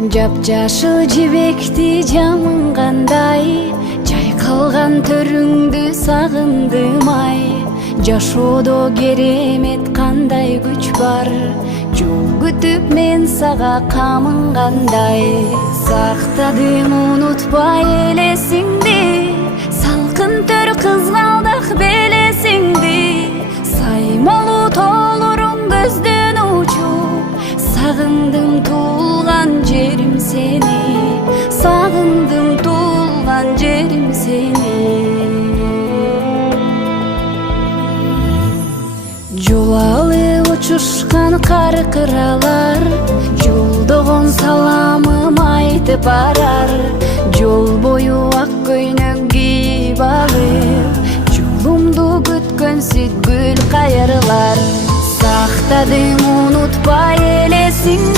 Жапжашыл жибекти жамынгандай, чайкалган төрүңдү сагындым ай. Жашоодо керемет кандай күч бар, жол күтүп мен сага камынгандай. Сактадым унутпай элесиңди, салкын төр кызгалдак белесиңди. Саймалуу тоолоруң көздөн учуп, сагындым туулган жерим сени, сагындым туулган жерим сени. Жол алып учушкан каркыралар, жолдогон саламым айтып барар. Жол бою ак көйнөк кийип алып, жолумду күткөн сүт гүл кайырлар. Сактадым унутпай элесиң